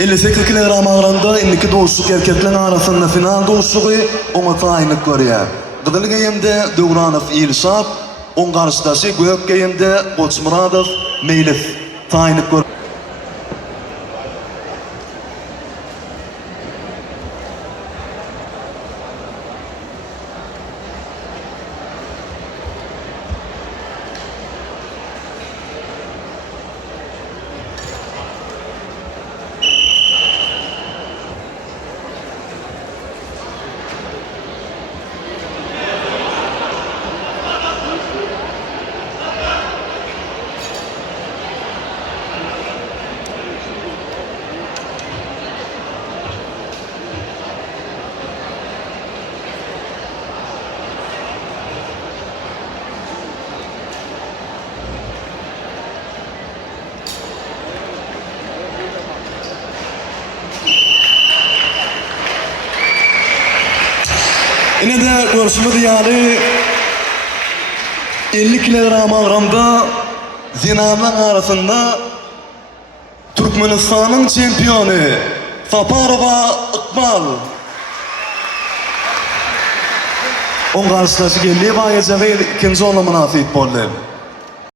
Elesek kilogram ağranda indiki dostluk erkekler arasında final dostluğu ona tayinlik görüyor. Gıdılı geyimde Dövranov İlsap, on karşıdası Gök geyimde Koçmuradov Meylif tayinlik görüyor. Yine de görüşümü diyali 50 kilogram ağramda zinamlar arasında Türkmenistan'ın çempiyonu Saparova Iqbal. On karşılaşı geldiği bağıca ve ikinci olma münasip oldu.